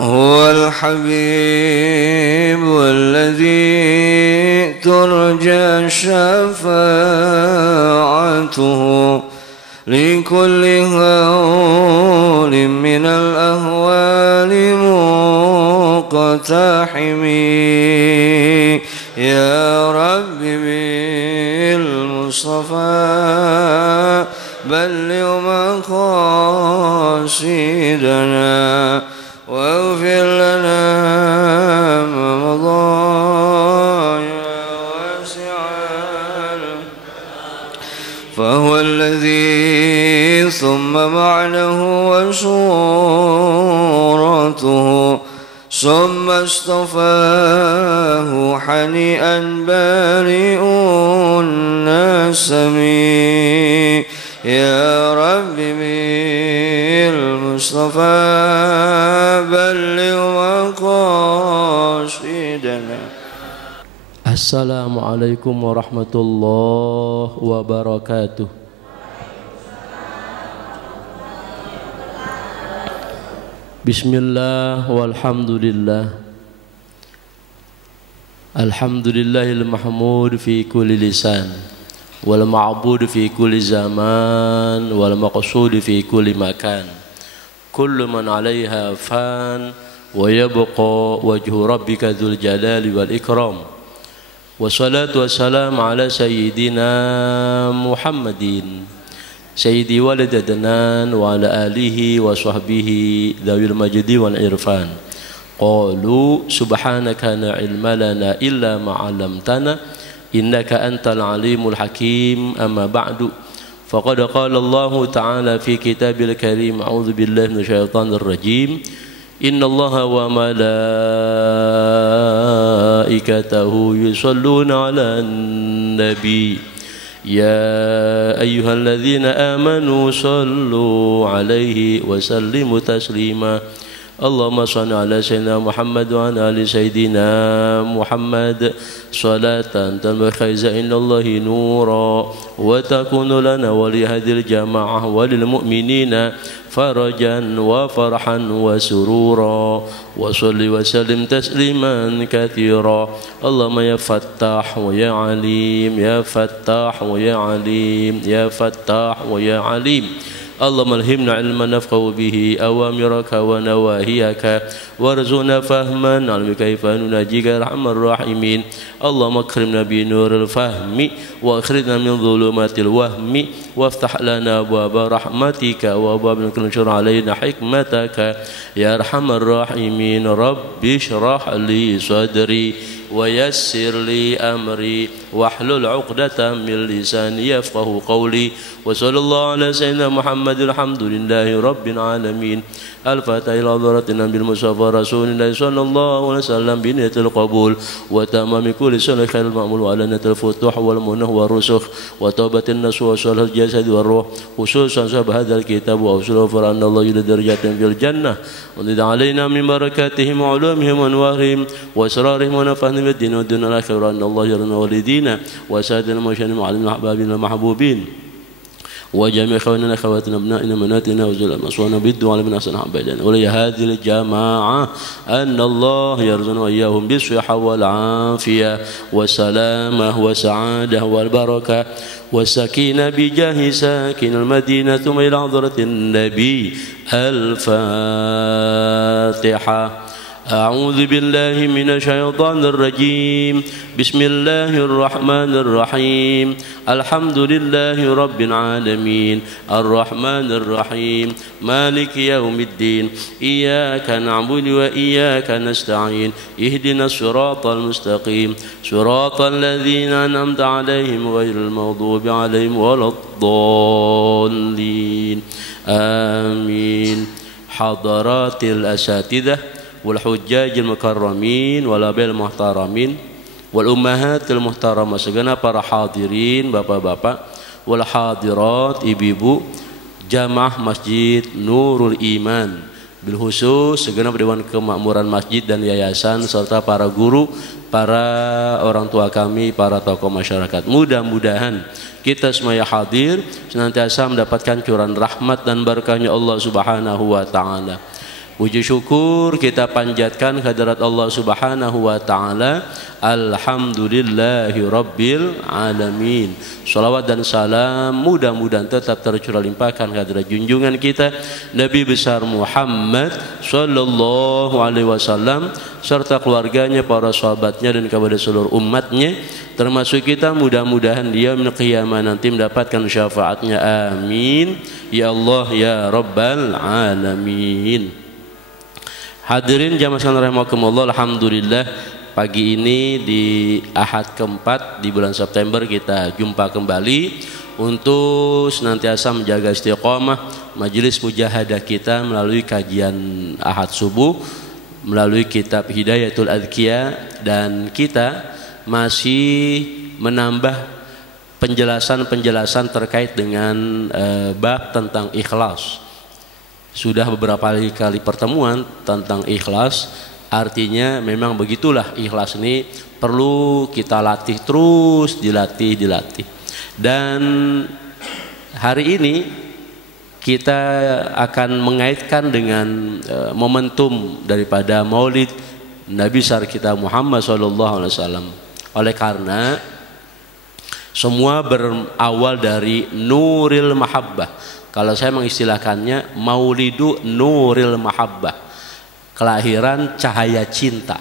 هو الحبيب الذي ترجى شفاعته لكل هول من الأهوال مقتحم. يا رب بالمصطفى بلغ مقاصدنا واغفر لنا ما مضى يا واسع. فهو الذي ثم معنه وصورته ثم اصطفاه حنيئا بارئ النسم. يا رب بالمصطفى بلغ مقاصدنا. Assalamualaikum warahmatullahi wabarakatuh. Bismillah walhamdulillah. Alhamdulillahil mahmud fi kulli lisan wal ma'bud fi kulli zaman wal maqsud fi kulli makan. Kullu man 'alaiha fan wa yabqa wajhu rabbika dzul jalali wal ikram. Wassalatu wassalamu ala sayyidina Muhammadin sayyidi walad adnan wa ala alihi wa sahbihi dzawil majdi wal irfan. Qalu subhanaka la ilma lana illa ma 'allamtana innaka antal alimul hakim. Amma ba'du, faqad qala Allah ta'ala fi kitabil karim, a'udzu billahi minasyaitonir rajim. Innallaha wa malaikatahu yusholluna 'alan nabi ya ayyuhalladzina amanu shallu 'alaihi wa sallimu taslima. Allahumma shalli ala sayyidina Muhammad wa ala ali sayyidina Muhammad salatan tanbakhiza innallahi nura wa takunu lana wa li hadhil jamaah wa lil mu'minina farajan wa farhan wa surura wa salli wa sallim tasliman katsira. Allahumma ya fattah wa ya alim, ya fattah wa ya alim, ya fattah wa ya alim. Allahumma alhimna ilman nafqahu bihi awamiraka wa nawahiyaka warzuqna fahman 'almi kaifa nunajika arhamar rahimin. Allahumma akrimna bi nuril fahmi wa akhrijna min dhulumatil wahmi waftah lana abwaaba rahmatika wa abwaaba kulli alaina hikmataka ya arhamar rahimin. Rabbi shrah li sadri wa yassir li amri wahlul 'uqdatam min lisani yafqahu qawli. Wa sallallahu ala sayyidina Muhammadil hamdulillahi rabbil alamin. Al-Fatihah ila hadratin nabil mustafa rasulillahi sallallahu alaihi wasallam bi niyatil qabul wa tamami kulli sunnatin khairil ma'mul wa alanatil futuh wal munah wa rusukh wa taubatin nasuh wa salahul jasad wa ruh khususan sahab hadzal kitab wa usul fa anna Allah ila darajatin fil jannah wa lid alaina min barakatihim wa ulumihim wa anwarihim wa asrarihim wa nafahna bid din wa dunya al akhirah anna Allah yarna walidina wa sadana mashanim alim ahbabina mahbubin وجميع إخواننا أخواتنا أبنائنا بناتنا وزل أصوانا بالدعاء من أحسن حبيبنا ولي هذه الجماعة أن الله يرزقنا وإياهم بالصحة والعافية والسلامة والسعادة والبركة والسكينة بجاه ساكن المدينة ثم إلى حضرة النبي. الفاتحة. أعوذ بالله من الشيطان الرجيم. بسم الله الرحمن الرحيم. الحمد لله رب العالمين الرحمن الرحيم مالك يوم الدين إياك نعبد وإياك نستعين اهدنا الصراط المستقيم صراط الذين أنعمت عليهم غير المغضوب عليهم ولا الضالين آمين. حضرات الأساتذة والحجاج المكرمين والآباء المحترمين wal ummahatil muhtaramah, segenap para hadirin bapak-bapak, wal hadirat ibu-ibu, jamaah Masjid Nurul Iman, bil khusus segenap dewan kemakmuran masjid dan yayasan serta para guru, para orang tua kami, para tokoh masyarakat. Mudah-mudahan kita semuanya hadir senantiasa mendapatkan curahan rahmat dan berkahnya Allah Subhanahu wa taala. Puji syukur kita panjatkan kehadirat Allah Subhanahu wa taala. Alhamdulillahi rabbil alamin. Salawat dan salam mudah-mudahan tetap tercurah limpahkan kehadirat junjungan kita Nabi besar Muhammad sallallahu alaihi wasallam serta keluarganya, para sahabatnya dan kepada seluruh umatnya, termasuk kita. Mudah-mudahan dia yaumil qiyamah nanti mendapatkan syafaatnya. Amin ya Allah ya rabbal alamin. Hadirin jamaah sekalian rahimakumullah, alhamdulillah pagi ini di Ahad keempat di bulan September kita jumpa kembali untuk senantiasa menjaga istiqomah majelis mujahadah kita melalui kajian Ahad subuh melalui kitab Hidayatul Adhkiya, dan kita masih menambah penjelasan-penjelasan terkait dengan bab tentang ikhlas. Sudah beberapa kali pertemuan tentang ikhlas, artinya memang begitulah, ikhlas ini perlu kita latih terus, dilatih. Dan hari ini kita akan mengaitkan dengan momentum daripada Maulid Nabi besar kita Muhammad SAW. Oleh karena semua berawal dari Nuril Mahabbah. Kalau saya mengistilahkannya Maulidu Nuril Mahabbah, kelahiran cahaya cinta.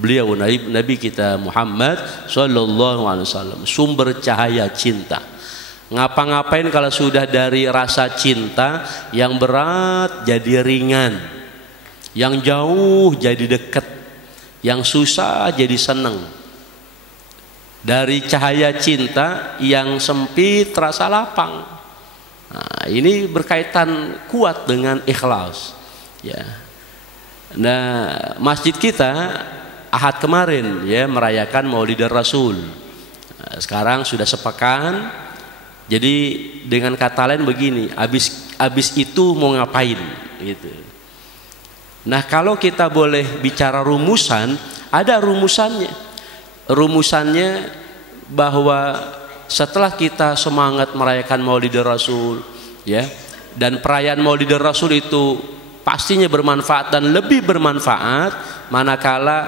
Beliau Nabi kita Muhammad SAW, sumber cahaya cinta. Ngapa-ngapain kalau sudah dari rasa cinta, yang berat jadi ringan, yang jauh jadi dekat, yang susah jadi senang. Dari cahaya cinta yang sempit terasa lapang. Nah, ini berkaitan kuat dengan ikhlas. Ya. Nah, masjid kita Ahad kemarin ya merayakan Maulid Rasul. Nah, sekarang sudah sepekan. Jadi dengan kata lain begini, abis itu mau ngapain gitu. Nah, kalau kita boleh bicara rumusan, ada rumusannya. Rumusannya bahwa setelah kita semangat merayakan Maulid Rasul ya, dan perayaan Maulid Rasul itu pastinya bermanfaat dan lebih bermanfaat manakala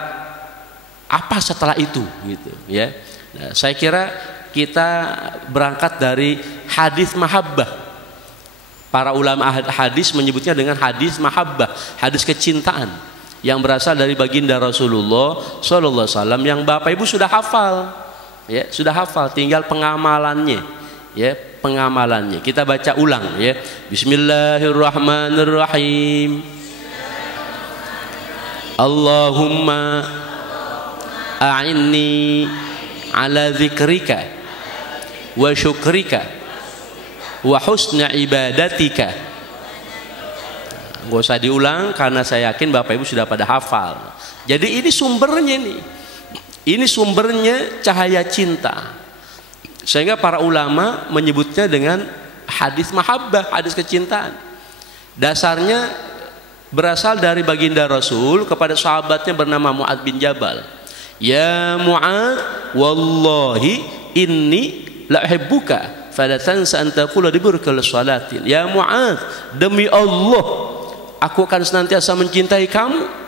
apa setelah itu gitu ya. Nah, saya kira kita berangkat dari hadis mahabbah. Para ulama hadis menyebutnya dengan hadis mahabbah, hadis kecintaan yang berasal dari baginda Rasulullah sallallahu alaihi wasallam yang Bapak Ibu sudah hafal. Ya, sudah hafal, tinggal pengamalannya. Ya, pengamalannya. Kita baca ulang ya. Bismillahirrahmanirrahim. Allahumma a'inni ala dzikrika wa syukrika wa husna ibadatika. Nggak usah diulang karena saya yakin Bapak Ibu sudah pada hafal. Jadi ini sumbernya nih. Ini sumbernya cahaya cinta. Sehingga para ulama menyebutnya dengan hadis mahabbah, hadis kecintaan. Dasarnya berasal dari baginda Rasul kepada sahabatnya bernama Mu'ad bin Jabal. Ya Mu'ad, wallahi inni la uhibbuka fala tansa an taqula diburkal salatin. Ya Mu'ad, demi Allah aku akan senantiasa mencintai kamu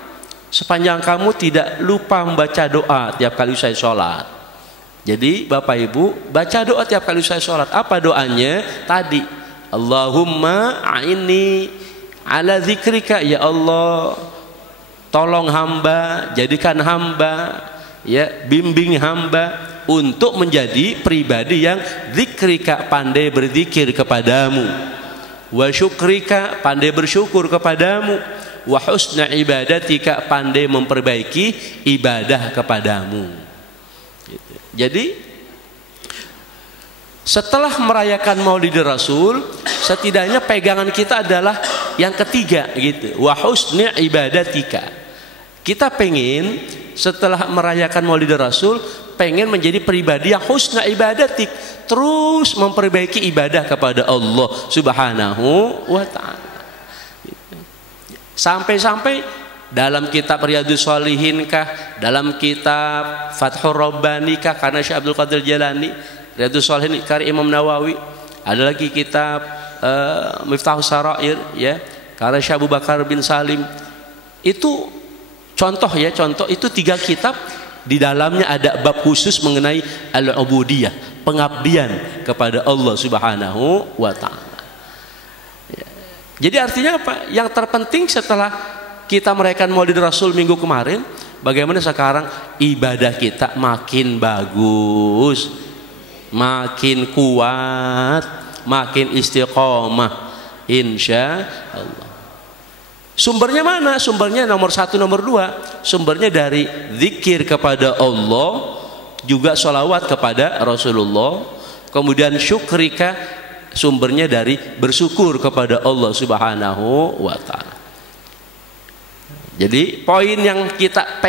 sepanjang kamu tidak lupa membaca doa tiap kali usai sholat. Jadi Bapak Ibu baca doa tiap kali usai sholat. Apa doanya? Tadi Allahumma a'inni ala dzikrika, ya Allah tolong hamba, jadikan hamba ya, bimbing hamba untuk menjadi pribadi yang dzikrika, pandai berzikir kepadamu, wa syukrika, pandai bersyukur kepadamu, wa husna ibadatika, pandai memperbaiki ibadah kepadamu. Gitu. Jadi setelah merayakan Maulid Rasul, setidaknya pegangan kita adalah yang ketiga gitu, wa husna ibadatika. Kita pengen setelah merayakan Maulid Rasul pengen menjadi pribadi yang husna ibadatik, terus memperbaiki ibadah kepada Allah Subhanahu wa taala. Sampai-sampai dalam kitab Riyadhus Shalihin kah, dalam kitab Fathur Rabbani kah, karena Syekh Abdul Qadir Jalani, Riyadhus Shalihin karya Imam Nawawi, ada lagi kitab Miftahus Sarair ya, karya Syekh Abu Bakar bin Salim, Itu contoh ya, contoh itu 3 kitab di dalamnya ada bab khusus mengenai al-ubudiyah, pengabdian kepada Allah Subhanahu wa taala. Ya. Jadi artinya apa? Yang terpenting setelah kita merayakan Maulid Rasul minggu kemarin, bagaimana sekarang ibadah kita makin bagus, makin kuat, makin istiqomah, insya Allah. Sumbernya mana? Sumbernya nomor 1, nomor 2. Sumbernya dari zikir kepada Allah, juga sholawat kepada Rasulullah. Kemudian syukrika, sumbernya dari bersyukur kepada Allah Subhanahu wa taala. Jadi poin yang kita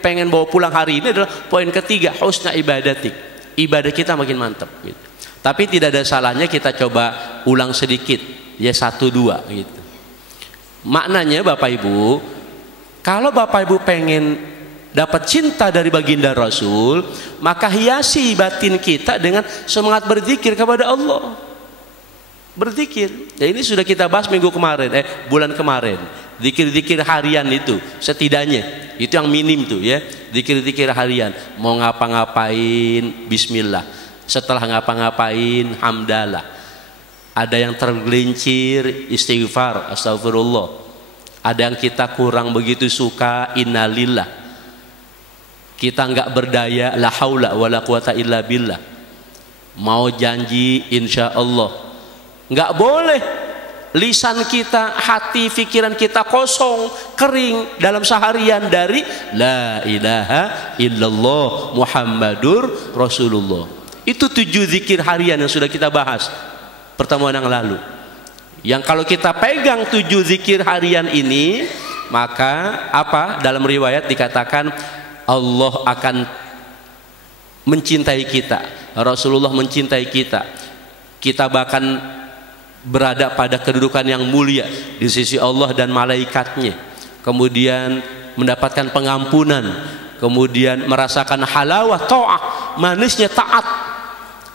pengen bawa pulang hari ini adalah poin ketiga, husna ibadatik. Ibadah kita makin mantap gitu. Tapi tidak ada salahnya kita coba ulang sedikit, ya 1, 2 gitu. Maknanya Bapak Ibu, kalau Bapak Ibu pengen dapat cinta dari baginda Rasul, maka hiasi batin kita dengan semangat berzikir kepada Allah. Berzikir. Ya ini sudah kita bahas minggu kemarin, bulan kemarin. Zikir-zikir harian itu setidaknya, itu yang minim tuh ya. Zikir-zikir harian, mau ngapa-ngapain bismillah. Setelah ngapa-ngapain hamdalah. Ada yang tergelincir istighfar, astagfirullah. Ada yang kita kurang begitu suka, innalillah. Kita nggak berdaya, la haula wala quwata illa billah. Mau janji insya Allah. Nggak boleh lisan kita, hati, pikiran kita kosong, kering dalam seharian dari la ilaha illallah Muhammadur Rasulullah. Itu 7 zikir harian yang sudah kita bahas pertemuan yang lalu. Yang kalau kita pegang 7 zikir harian ini, maka apa? Dalam riwayat dikatakan Allah akan mencintai kita, Rasulullah mencintai kita. Kita bahkan berada pada kedudukan yang mulia di sisi Allah dan malaikatnya. Kemudian mendapatkan pengampunan, kemudian merasakan halawah ta'ah, manisnya taat,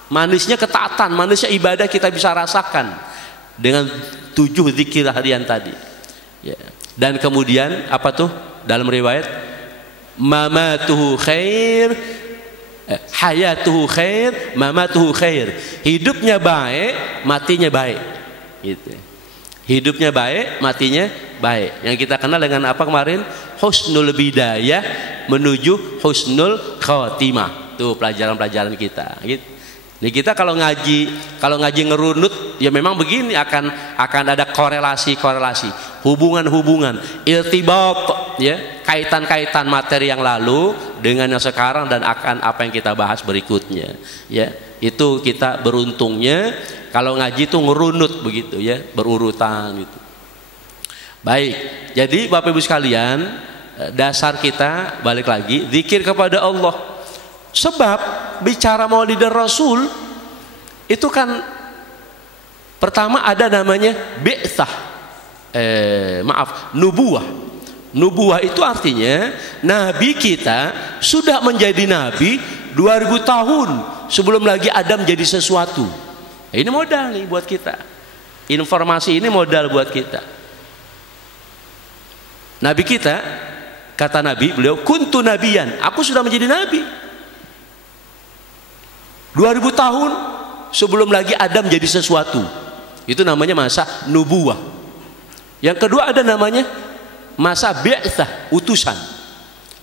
manisnya ketaatan, manisnya ibadah kita bisa rasakan dengan 7 zikir harian tadi ya. Dan kemudian apa tuh dalam riwayat, mamatuhu khair, hayatuhu khair, mamatuhu khair. Hidupnya baik, matinya baik gitu. Hidupnya baik, matinya baik. Yang kita kenal dengan apa kemarin? Husnul bidayah menuju husnul khatimah. Tuh pelajaran-pelajaran kita gitu. Nih kita kalau ngaji ngerunut ya memang begini, akan ada korelasi, hubungan, irtibat ya, kaitan materi yang lalu dengan yang sekarang dan akan apa yang kita bahas berikutnya ya. Itu kita beruntungnya kalau ngaji itu ngerunut begitu ya, berurutan gitu. Baik, jadi Bapak Ibu sekalian, dasar kita balik lagi zikir kepada Allah. Sebab bicara Maulid Rasul itu kan pertama ada namanya bi'tsah, nubuwah. Nubuwah itu artinya Nabi kita sudah menjadi Nabi 2000 tahun sebelum lagi Adam jadi sesuatu. Ini modal nih buat kita. Informasi ini modal buat kita. Nabi kita, kata Nabi, beliau kuntu nabiyan, aku sudah menjadi Nabi 2000 tahun sebelum lagi Adam jadi sesuatu. Itu namanya masa nubuwah. Yang kedua ada namanya masa bi'tsah, utusan.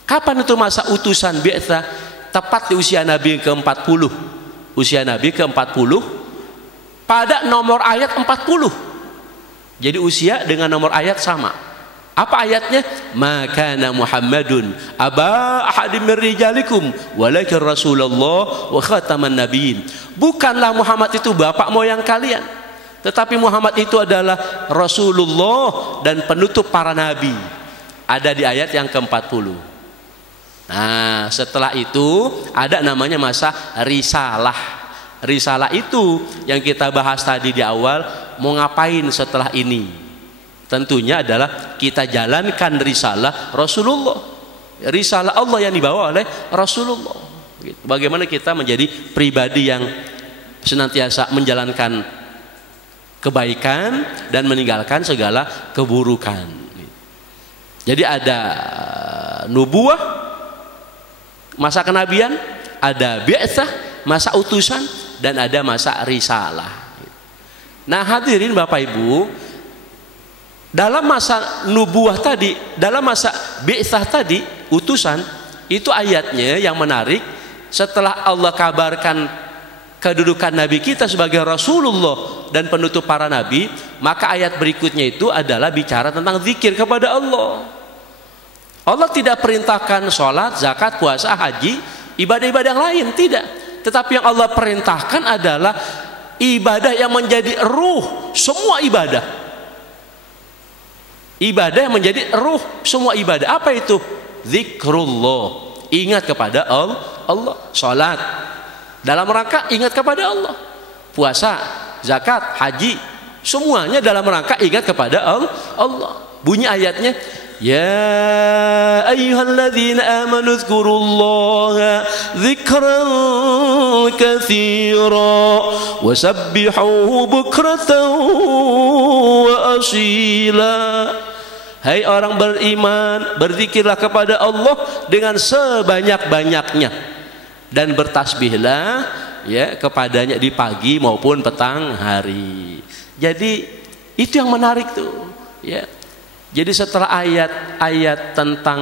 Kapan itu masa utusan bi'tsah? Tepat di usia Nabi ke-40. Usia Nabi ke-40 pada nomor ayat 40. Jadi usia dengan nomor ayat sama. Apa ayatnya? Maka Muhammadun aba ahadim min rijalikum walakin Rasulullah wa khataman nabiyyin. Bukanlah Muhammad itu bapak moyang kalian, tetapi Muhammad itu adalah Rasulullah dan penutup para nabi. Ada di ayat yang ke-40. Nah, setelah itu ada namanya masa risalah. Risalah itu yang kita bahas tadi di awal, mau ngapain setelah ini? Tentunya adalah kita jalankan risalah Rasulullah, risalah Allah yang dibawa oleh Rasulullah. Bagaimana kita menjadi pribadi yang senantiasa menjalankan kebaikan dan meninggalkan segala keburukan. Jadi ada nubuah, masa kenabian, ada bi'tsah, masa utusan, dan ada masa risalah. Nah hadirin Bapak Ibu, dalam masa nubuah tadi, dalam masa bi'tsah tadi, utusan, itu ayatnya yang menarik. Setelah Allah kabarkan kedudukan Nabi kita sebagai Rasulullah dan penutup para Nabi, maka ayat berikutnya itu adalah bicara tentang zikir kepada Allah. Allah tidak perintahkan sholat, zakat, puasa, haji, ibadah-ibadah yang lain, tidak. Tetapi yang Allah perintahkan adalah ibadah yang menjadi ruh semua ibadah. Ibadah yang menjadi ruh semua ibadah. Apa itu? Zikrullah. Ingat kepada Allah. Sholat dalam rangka ingat kepada Allah. Puasa, zakat, haji, semuanya dalam rangka ingat kepada Allah. Bunyi ayatnya, ya ayyuhalladzina amanu dzkurullaha dzikran katsira wasabbihuhu bukratan wa asila. Hai orang beriman, berzikirlah kepada Allah dengan sebanyak-banyaknya dan bertasbihlah ya kepadanya di pagi maupun petang hari. Jadi itu yang menarik tuh ya. Jadi setelah ayat-ayat tentang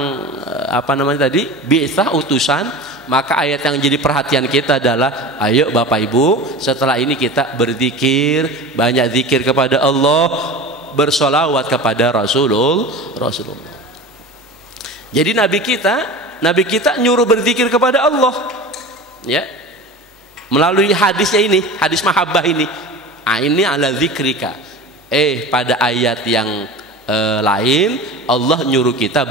apa namanya tadi, bi'tsah, utusan, maka ayat yang jadi perhatian kita adalah ayo Bapak Ibu, setelah ini kita berzikir, banyak zikir kepada Allah, bersolawat kepada Rasulullah. Jadi Nabi kita nyuruh berzikir kepada Allah ya, melalui hadisnya ini, hadis mahabbah ini. Ini ala zikrika. Pada ayat yang lain Allah nyuruh kita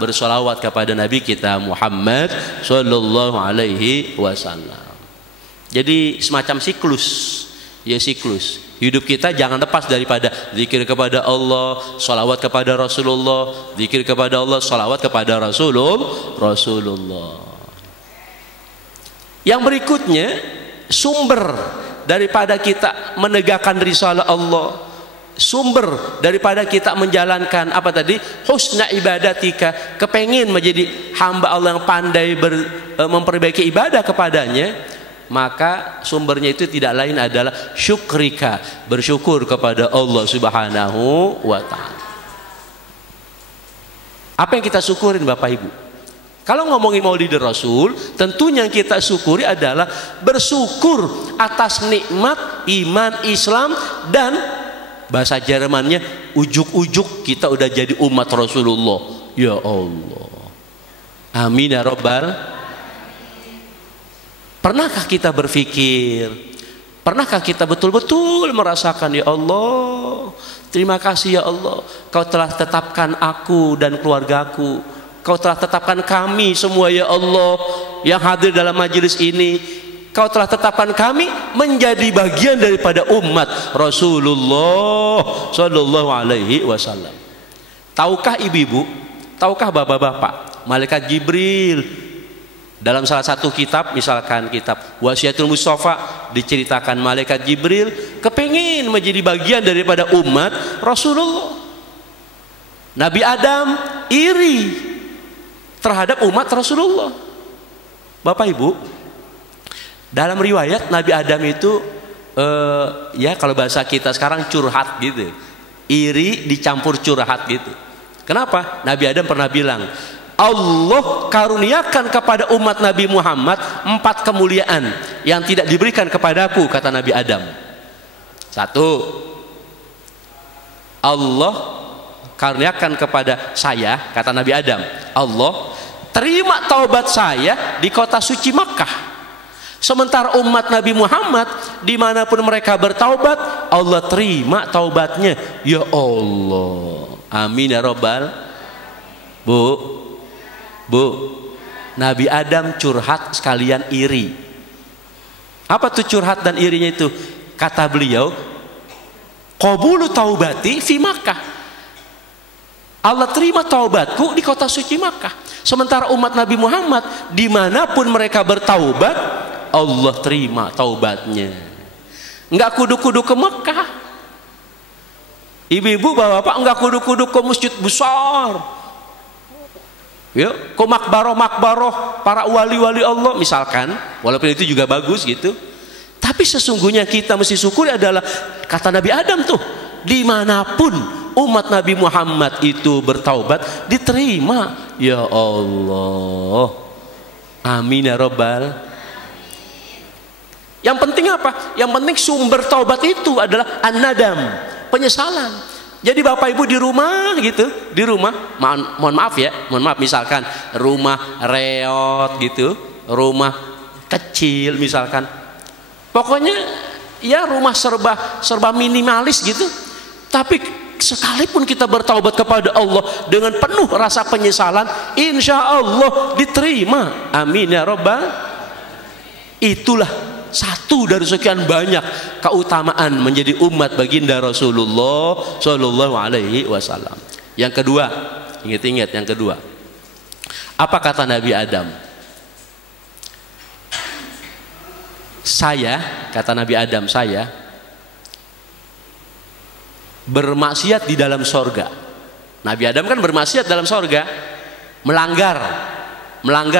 bersolawat kepada Nabi kita Muhammad sallallahu alaihi wasallam. Jadi semacam siklus ya, siklus hidup kita jangan lepas daripada zikir kepada Allah, solawat kepada Rasulullah, zikir kepada Allah, solawat kepada Rasulullah. Yang berikutnya, sumber daripada kita menegakkan risalah Allah, sumber daripada kita menjalankan apa tadi, husna ibadatika, kepengin menjadi hamba Allah yang pandai memperbaiki ibadah kepadanya, maka sumbernya itu tidak lain adalah syukrika, bersyukur kepada Allah Subhanahu wa ta'ala. Apa yang kita syukurin Bapak Ibu? Kalau ngomongin Maulid Rasul, tentunya yang kita syukuri adalah bersyukur atas nikmat iman Islam, dan bahasa Jermannya ujuk-ujuk kita udah jadi umat Rasulullah. Ya Allah, amin ya Rabbal. Pernahkah kita berpikir, pernahkah kita betul-betul merasakan, ya Allah, terima kasih ya Allah, Kau telah tetapkan aku dan keluargaku, Kau telah tetapkan kami semua ya Allah yang hadir dalam majelis ini, Kau telah tetapkan kami menjadi bagian daripada umat Rasulullah sallallahu alaihi wasallam. Tahukah ibu-ibu, tahukah bapak-bapak, malaikat Jibril dalam salah satu kitab, misalkan kitab Wasiatul Mustafa, diceritakan malaikat Jibril kepingin menjadi bagian daripada umat Rasulullah. Nabi Adam iri terhadap umat Rasulullah. Bapak Ibu, dalam riwayat Nabi Adam itu ya kalau bahasa kita sekarang curhat gitu, iri dicampur curhat gitu. Kenapa? Nabi Adam pernah bilang, Allah karuniakan kepada umat Nabi Muhammad 4 kemuliaan yang tidak diberikan kepadaku, kata Nabi Adam. 1, Allah karuniakan kepada saya, kata Nabi Adam, Allah terima taubat saya di kota suci Makkah. Sementara umat Nabi Muhammad dimanapun mereka bertaubat, Allah terima taubatnya. Ya Allah, amin ya Rabbal. Bu, Nabi Adam curhat sekalian iri. Apa tuh curhat dan irinya itu? Kata beliau, qabulu taubati fi Makkah, Allah terima taubatku di kota suci Makkah. Sementara umat Nabi Muhammad dimanapun mereka bertaubat, Allah terima taubatnya. Enggak kudu-kudu ke Mekah. Ibu-ibu bapak enggak kuduk-kuduk ke masjid besar, ya, ke makbaroh para wali-wali Allah misalkan, walaupun itu juga bagus gitu. Tapi sesungguhnya kita mesti syukuri adalah kata Nabi Adam tuh, dimanapun umat Nabi Muhammad itu bertaubat diterima. Ya Allah, amin ya Rabbal. Yang penting apa? Yang penting sumber taubat itu adalah an-nadam, penyesalan. Jadi bapak ibu di rumah gitu, di rumah, mohon maaf misalkan rumah reot gitu, rumah kecil misalkan, pokoknya ya rumah serba minimalis gitu. Tapi sekalipun kita bertaubat kepada Allah dengan penuh rasa penyesalan, insya Allah diterima. Amin ya Rabbal. Itulah satu dari sekian banyak keutamaan menjadi umat baginda Rasulullah Shallallahu Alaihi Wasallam. Yang kedua, ingat-ingat yang kedua, apa kata Nabi Adam? Kata Nabi Adam, saya bermaksiat di dalam sorga. Nabi Adam kan bermaksiat dalam sorga, melanggar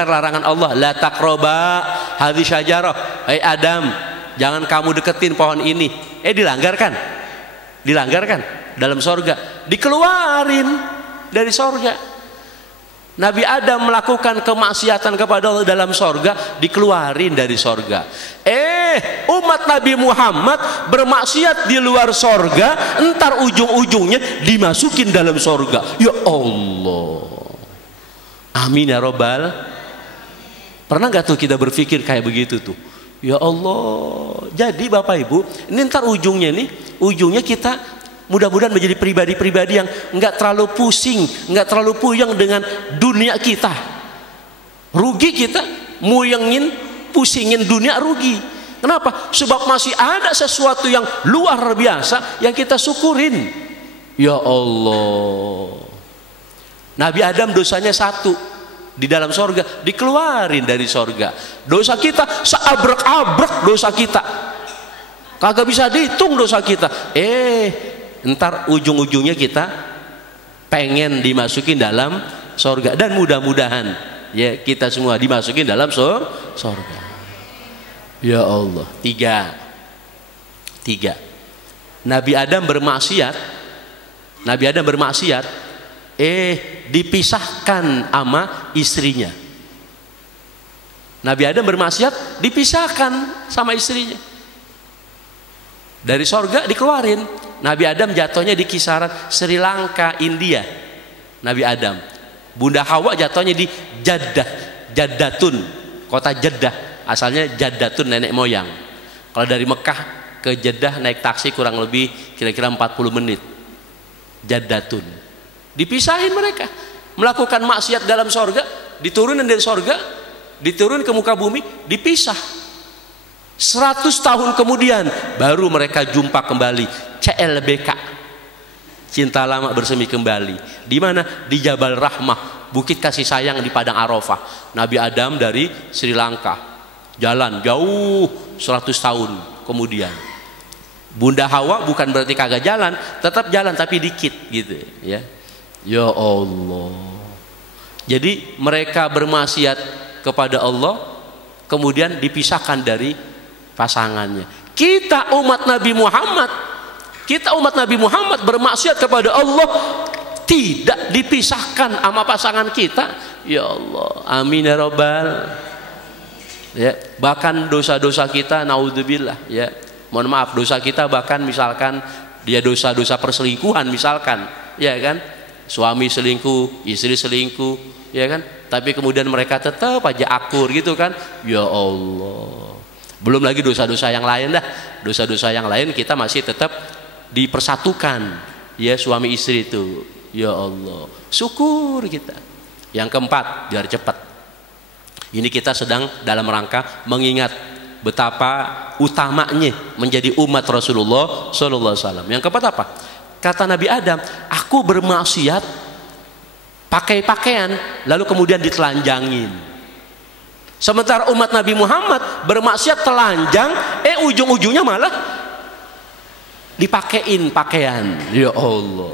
larangan Allah, la taqroba hadhihi syajarah, hai Adam, jangan kamu deketin pohon ini. Dilanggarkan dalam sorga, dikeluarin dari sorga. Nabi Adam melakukan kemaksiatan kepada Allah dalam sorga, dikeluarin dari sorga. Umat Nabi Muhammad bermaksiat di luar sorga, entar ujung-ujungnya dimasukin dalam sorga. Ya Allah, amin ya Rabbal. Pernah nggak tuh kita berpikir kayak begitu tuh? Ya Allah. Jadi bapak ibu, ini ntar ujungnya kita mudah-mudahan menjadi pribadi-pribadi yang nggak terlalu pusing, nggak terlalu puyeng dengan dunia kita. Rugi kita, muyengin, pusingin dunia, rugi. Kenapa? Sebab masih ada sesuatu yang luar biasa yang kita syukurin. Ya Allah. Nabi Adam dosanya satu di dalam sorga, dikeluarin dari sorga. Dosa kita seabrek-abrek, dosa kita kagak bisa dihitung dosa kita. Ntar ujung-ujungnya kita pengen dimasukin dalam sorga, dan mudah-mudahan ya kita semua dimasukin dalam sorga. Ya Allah. Tiga. Nabi Adam bermaksiat, dipisahkan sama istrinya. Nabi Adam bermaksiat, dipisahkan sama istrinya. Dari sorga dikeluarin. Nabi Adam jatuhnya di kisaran Sri Lanka, India. Nabi Adam. Bunda Hawa jatuhnya di Jaddatun, kota Jeddah. Asalnya Jaddatun, nenek moyang. Kalau dari Mekah ke Jeddah naik taksi kurang lebih kira-kira 40 menit. Jaddatun. Dipisahin mereka, melakukan maksiat dalam sorga, diturunin dari sorga, diturun ke muka bumi, dipisah. 100 tahun kemudian baru mereka jumpa kembali. CLBK, cinta lama bersemi kembali. Di mana? Di Jabal Rahmah, bukit kasih sayang di padang Arafah. Nabi Adam dari Sri Lanka jalan jauh 100 tahun kemudian. Bunda Hawa bukan berarti kagak jalan, tetap jalan tapi dikit gitu ya. Ya Allah. Jadi mereka bermaksiat kepada Allah, kemudian dipisahkan dari pasangannya. Kita umat Nabi Muhammad bermaksiat kepada Allah, tidak dipisahkan sama pasangan kita. Ya Allah, amin ya Rabbal. Ya, bahkan dosa-dosa kita, naudzubillah ya. Mohon maaf, dosa kita bahkan misalkan dia dosa-dosa perselingkuhan misalkan, ya kan? Suami selingkuh, istri selingkuh, ya kan? Tapi kemudian mereka tetap aja akur gitu kan? Ya Allah. Belum lagi dosa-dosa yang lain dah. Dosa-dosa yang lain kita masih tetap dipersatukan, ya suami istri itu. Ya Allah. Syukur kita. Yang keempat, biar cepat. Ini kita sedang dalam rangka mengingat betapa utamanya menjadi umat Rasulullah Sallallahu Alaihi Wasallam. Yang keempat apa? Kata Nabi Adam, aku bermaksiat pakai pakaian lalu kemudian ditelanjangin. Sementara umat Nabi Muhammad bermaksiat telanjang, ujung-ujungnya malah dipakein pakaian. Ya Allah.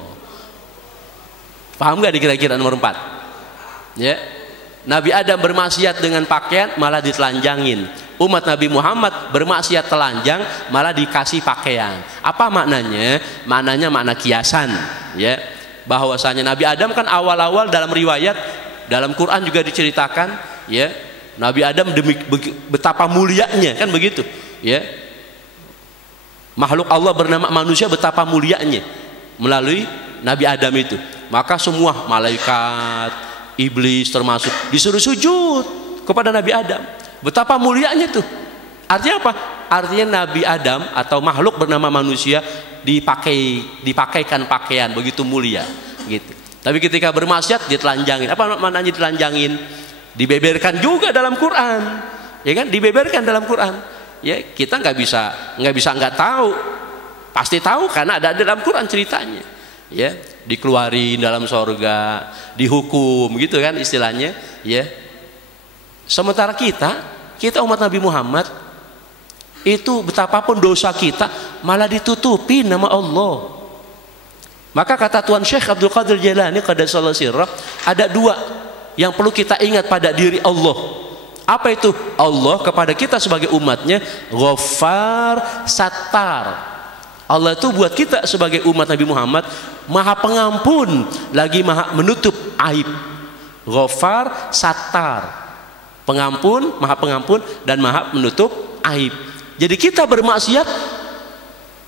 Paham gak kira-kira nomor 4? Ya. Nabi Adam bermaksiat dengan pakaian malah ditelanjangin. Umat Nabi Muhammad bermaksiat telanjang malah dikasih pakaian. Apa maknanya? Maknanya makna kiasan, ya. Bahwasanya Nabi Adam kan awal-awal dalam riwayat, dalam Quran juga diceritakan, ya. Nabi Adam betapa mulianya, kan begitu, ya. Makhluk Allah bernama manusia betapa mulianya melalui Nabi Adam itu. Maka semua malaikat, iblis termasuk disuruh sujud kepada Nabi Adam. Betapa mulianya tuh. Artinya apa? Artinya Nabi Adam atau makhluk bernama manusia dipakaikan pakaian begitu mulia gitu. Tapi ketika bermaksiat ditelanjangin. Apa maknanya ditelanjangin? Dibeberkan juga dalam Quran. Ya kan? Dibeberkan dalam Quran. Ya, kita nggak bisa nggak tahu. Pasti tahu karena ada dalam Quran ceritanya. Ya, dikeluarin dalam sorga, dihukum gitu kan istilahnya, ya. Sementara kita umat Nabi Muhammad itu betapapun dosa kita malah ditutupi nama Allah. Maka kata Tuan Syekh Abdul Qadir Jailani qaddasallahu sirrah, ada 2 yang perlu kita ingat pada diri Allah. Apa itu? Allah kepada kita sebagai umatnya Ghaffar, Sattar. Allah itu buat kita sebagai umat Nabi Muhammad Maha Pengampun lagi Maha Menutup aib. Ghaffar, Sattar, pengampun, Maha Pengampun dan Maha Menutup aib. Jadi kita bermaksiat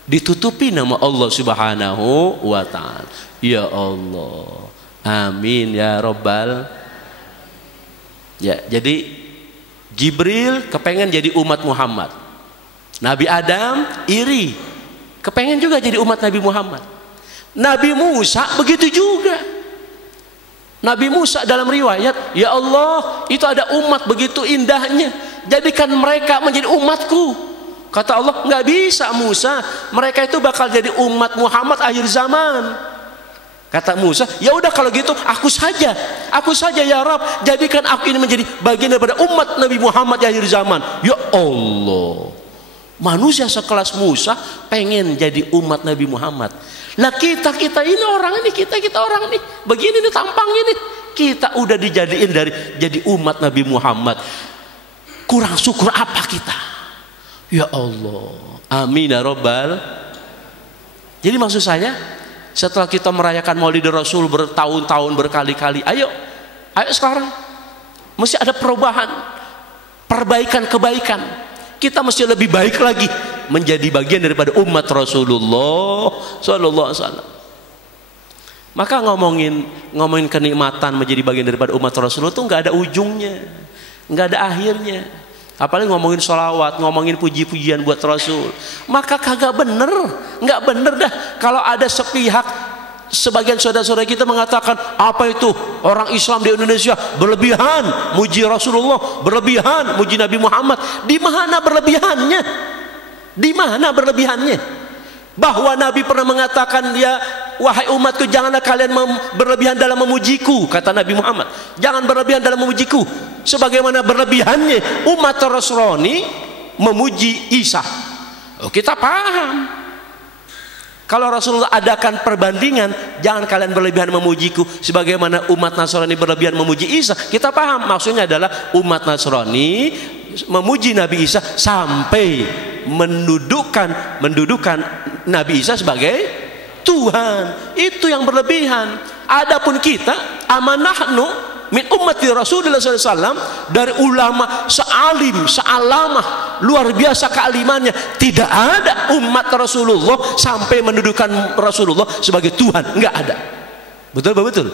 ditutupi nama Allah Subhanahu wa ta'ala. Ya Allah, amin ya Rabbal. Ya, jadi Jibril kepengen jadi umat Muhammad. Nabi Adam iri, kepengen juga jadi umat Nabi Muhammad. Nabi Musa begitu juga. Nabi Musa dalam riwayat, ya Allah, itu ada umat begitu indahnya, jadikan mereka menjadi umatku. Kata Allah, nggak bisa Musa, mereka itu bakal jadi umat Muhammad akhir zaman. Kata Musa, ya udah kalau gitu aku saja ya Rabb, jadikan aku ini menjadi bagian daripada umat Nabi Muhammad akhir zaman. Ya Allah, manusia sekelas Musa pengen jadi umat Nabi Muhammad. Lah kita ini orang ini, kita orang ini begini nih tampang ini, kita udah dijadiin jadi umat Nabi Muhammad. Kurang syukur apa kita? Ya Allah, amin ya Rabbal. Jadi maksud saya, setelah kita merayakan Maulid Rasul bertahun-tahun berkali-kali, ayo sekarang mesti ada perubahan, kebaikan. Kita mesti lebih baik lagi menjadi bagian daripada umat Rasulullah sallallahu alaihi wasallam. Maka ngomongin kenikmatan menjadi bagian daripada umat Rasulullah itu nggak ada ujungnya, nggak ada akhirnya. Apalagi ngomongin sholawat, ngomongin puji-pujian buat Rasul. Maka kagak bener, nggak bener dah kalau ada sepihak sebagian saudara-saudara kita mengatakan apa itu orang Islam di Indonesia berlebihan muji Rasulullah, berlebihan muji Nabi Muhammad. Di mana berlebihannya? Di mana berlebihannya? Bahwa Nabi pernah mengatakan, ya wahai umatku, janganlah kalian berlebihan dalam memujiku, kata Nabi Muhammad. Jangan berlebihan dalam memujiku sebagaimana berlebihannya umat Rasulani memuji Isa. Oh, kita paham. Kalau Rasulullah adakan perbandingan, jangan kalian berlebihan memujiku sebagaimana umat Nasrani berlebihan memuji Isa. Kita paham, maksudnya adalah umat Nasrani memuji Nabi Isa sampai mendudukan Nabi Isa sebagai Tuhan. Itu yang berlebihan. Adapun kita, amanahnu min ummati Rasulullah SAW, dari ulama sealim, sealamah, luar biasa kealimannya, tidak ada umat Rasulullah sampai mendudukan Rasulullah sebagai Tuhan, nggak ada. Betul.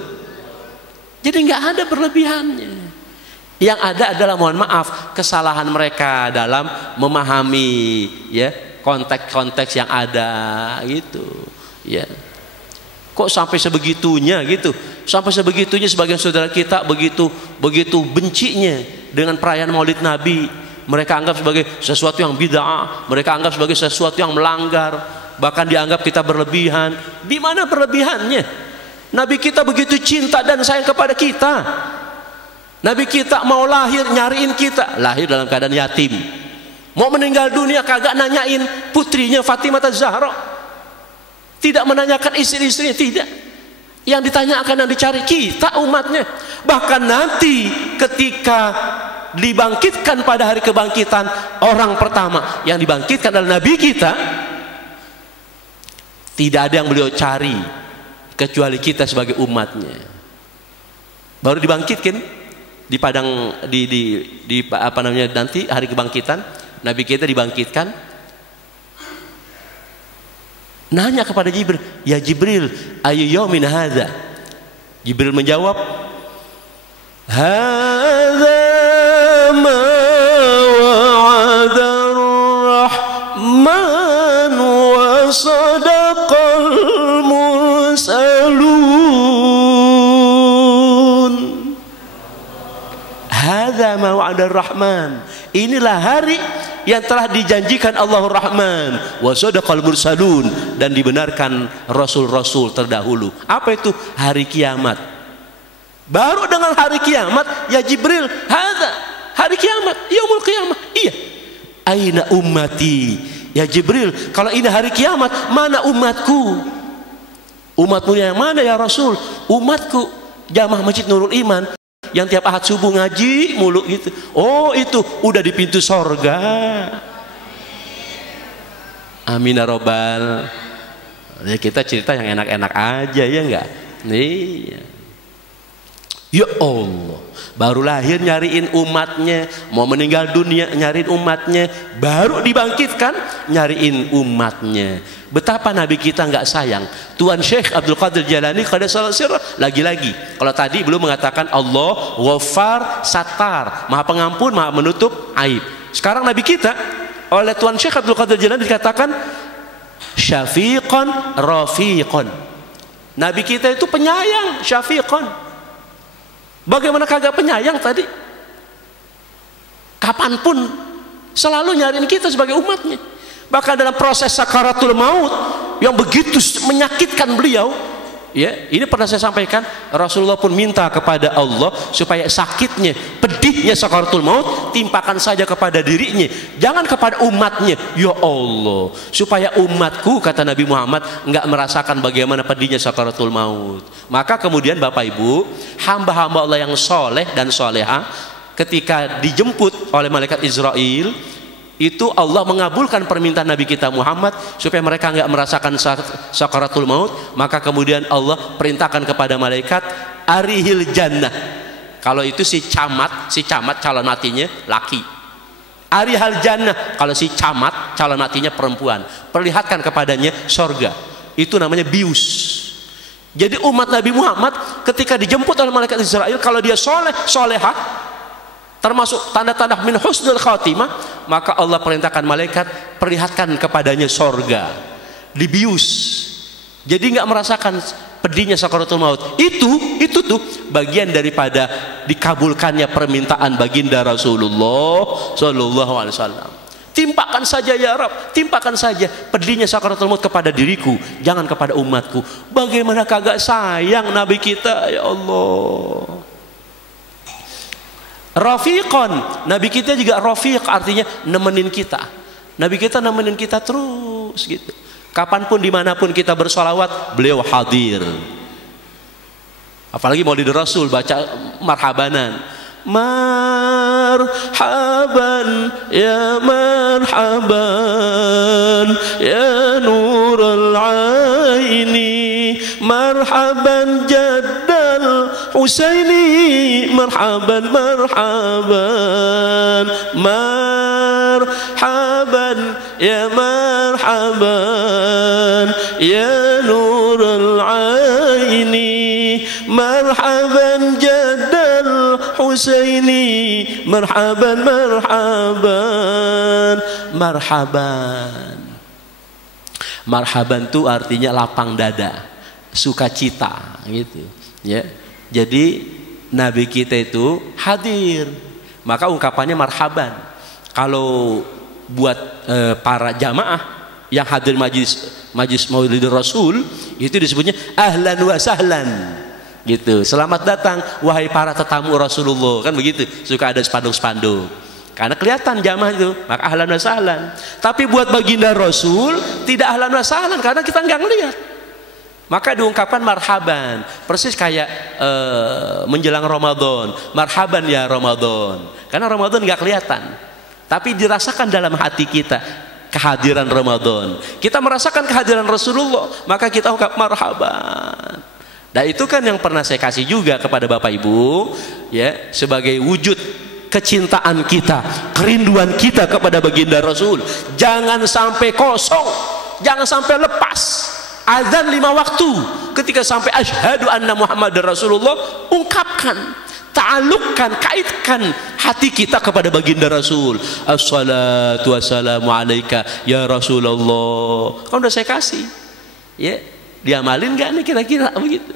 Jadi nggak ada berlebihannya. Yang ada adalah, mohon maaf, kesalahan mereka dalam memahami ya konteks-konteks yang ada gitu ya. Kok sampai sebegitunya gitu, sampai sebegitunya sebagian saudara kita begitu bencinya dengan perayaan Maulid Nabi. Mereka anggap sebagai sesuatu yang bid'ah, mereka anggap sebagai sesuatu yang melanggar, bahkan dianggap kita berlebihan. Di mana berlebihannya? Nabi kita begitu cinta dan sayang kepada kita. Nabi kita mau lahir nyariin kita, lahir dalam keadaan yatim. Mau meninggal dunia kagak nanyain putrinya Fatimah Az-Zahra. Tidak menanyakan istri-istrinya, tidak. Yang ditanyakan dan dicari kita umatnya. Bahkan nanti ketika dibangkitkan pada hari kebangkitan, orang pertama yang dibangkitkan adalah Nabi kita. Tidak ada yang beliau cari kecuali kita sebagai umatnya. Baru dibangkitkan di padang di apa namanya nanti hari kebangkitan, Nabi kita dibangkitkan. Nanya kepada Jibril, ya Jibril, ayu yaumin hadza? Jibril menjawab, hadza ma wa'ada ar-rahman wa sadaqal mursalun. Hadza ma wa'ada ar-rahman. Inilah hari yang telah dijanjikan Allahur Rahman wa sadaqal mursalun, dan dibenarkan rasul-rasul terdahulu. Apa itu? Hari kiamat. Baru dengan hari kiamat, ya Jibril, hadza hari kiamat, yaumul qiyamah. Iya. Aina ummati? Ya Jibril, kalau ini hari kiamat, mana umatku? Umatmu yang mana ya Rasul? Umatku jamaah Masjid Nurul Iman yang tiap ahad subuh ngaji mulu gitu. Oh, itu udah di pintu sorga. Amin ya robbal. Ya, kita cerita yang enak-enak aja ya enggak? Nih. Ya Allah, baru lahir nyariin umatnya, mau meninggal dunia nyariin umatnya, baru dibangkitkan nyariin umatnya. Betapa Nabi kita nggak sayang. Tuan Syekh Abdul Qadir Jalani lagi-lagi. Kalau tadi belum mengatakan Allah Ghaffar Sattar, Maha Pengampun, Maha Menutup aib. Sekarang Nabi kita oleh Tuan Syekh Abdul Qadir Jalani dikatakan Syafiqan Rafiqan. Nabi kita itu penyayang, Syafiqan. Bagaimana kagak penyayang tadi? Kapanpun selalu nyariin kita sebagai umatnya. Bahkan dalam proses sakaratul maut yang begitu menyakitkan beliau, ya, ini pernah saya sampaikan, Rasulullah pun minta kepada Allah supaya sakitnya, pedihnya sakaratul maut timpakan saja kepada dirinya, jangan kepada umatnya. Ya Allah, supaya umatku, kata Nabi Muhammad, enggak merasakan bagaimana pedihnya sakaratul maut. Maka kemudian Bapak Ibu, hamba-hamba Allah yang soleh dan soleha, ketika dijemput oleh malaikat Israel, itu Allah mengabulkan permintaan Nabi kita Muhammad supaya mereka enggak merasakan sakaratul maut. Maka kemudian Allah perintahkan kepada malaikat, arihil jannah. Kalau itu si camat calon matinya laki. Arihal jannah, kalau si camat calon matinya perempuan, perlihatkan kepadanya sorga. Itu namanya bius. Jadi umat Nabi Muhammad ketika dijemput oleh malaikat Israel, kalau dia soleh solehah, termasuk tanda-tanda min husnul khatimah, maka Allah perintahkan malaikat perlihatkan kepadanya sorga, dibius. Jadi nggak merasakan pedihnya sakaratul maut. Itu tuh bagian daripada dikabulkannya permintaan baginda Rasulullah Shallallahu Alaihi Wasallam. Timpakan saja ya Rabb, timpakan saja pedihnya sakaratul maut kepada diriku, jangan kepada umatku. Bagaimana kagak sayang Nabi kita, ya Allah. Rafiqan, Nabi kita juga rafiq, artinya nemenin kita. Nabi kita nemenin kita terus gitu. Kapanpun dimanapun kita bersolawat, beliau hadir. Apalagi Maulid Rasul, baca marhabanan. Marhaban ya marhaban ya nurul aini, marhaban jaddal Husaini, marhaban marhaban marhaban ya marhaban ya nurul aini, marhaban jaddal Husaini, marhaban marhaban marhaban. Marhaban itu artinya lapang dada, sukacita gitu ya. Jadi Nabi kita itu hadir, maka ungkapannya marhaban. Kalau buat para jamaah yang hadir majlis Maulid Rasul, itu disebutnya ahlan wa sahlan gitu. Selamat datang wahai para tetamu Rasulullah, kan begitu, suka ada spanduk-spanduk karena kelihatan jamaah itu, maka ahlan wa sahlan. Tapi buat baginda Rasul tidak ahlan wa sahlan karena kita nggak ngelihat. Maka diungkapkan marhaban, persis kayak menjelang Ramadan, marhaban ya Ramadan. Karena Ramadan nggak kelihatan, tapi dirasakan dalam hati kita kehadiran Ramadan. Kita merasakan kehadiran Rasulullah, maka kita ungkap marhaban. Dan itu kan yang pernah saya kasih juga kepada Bapak Ibu, ya, sebagai wujud kecintaan kita, kerinduan kita kepada baginda Rasul. Jangan sampai kosong, jangan sampai lepas. Azan 5 waktu, ketika sampai asyhadu anna Muhammadar Rasulullah, ungkapkan, ta'alluqkan, kaitkan hati kita kepada baginda Rasul. Assalatu wassalamu alaika ya Rasulullah. Kan udah saya kasih, ya, diamalin gak nih kira-kira begitu?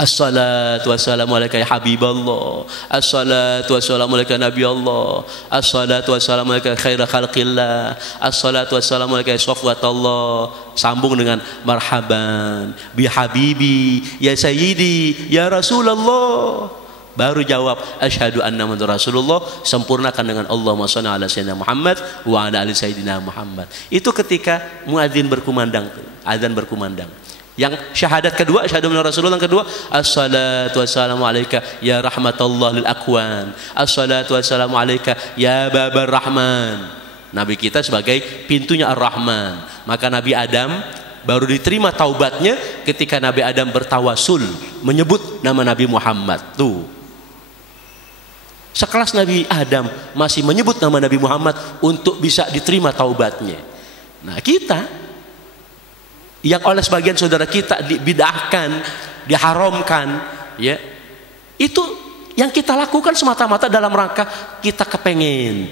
Assalatu wassalamu alaika ya Habiballah. Assalatu wassalamu alaika Nabi Allah. Assalatu wassalamu alaika khaira khalqillah. Assalatu wassalamu alaika safwatallah. Sambung dengan marhaban bi habibi ya sayyidi ya Rasulullah. Baru jawab asyhadu anna Muhammadar Rasulullah, sempurnakan dengan Allahumma shalli ala sayyidina Muhammad wa ala ali sayyidina Muhammad. Itu ketika muadzin berkumandang, azan berkumandang. Yang syahadat kedua, asyhadu anna Rasulullah, yang kedua assalatu wassalamu alaika ya rahmatullah lil akwan. Assalatu wassalamu alaika ya babar rahman. Nabi kita sebagai pintunya Ar-Rahman. Maka Nabi Adam baru diterima taubatnya ketika Nabi Adam bertawasul menyebut nama Nabi Muhammad. Tuh, sekelas Nabi Adam masih menyebut nama Nabi Muhammad untuk bisa diterima taubatnya. Nah, kita yang oleh sebagian saudara kita dibid'ahkan, diharamkan, ya, itu yang kita lakukan semata-mata dalam rangka kita kepengen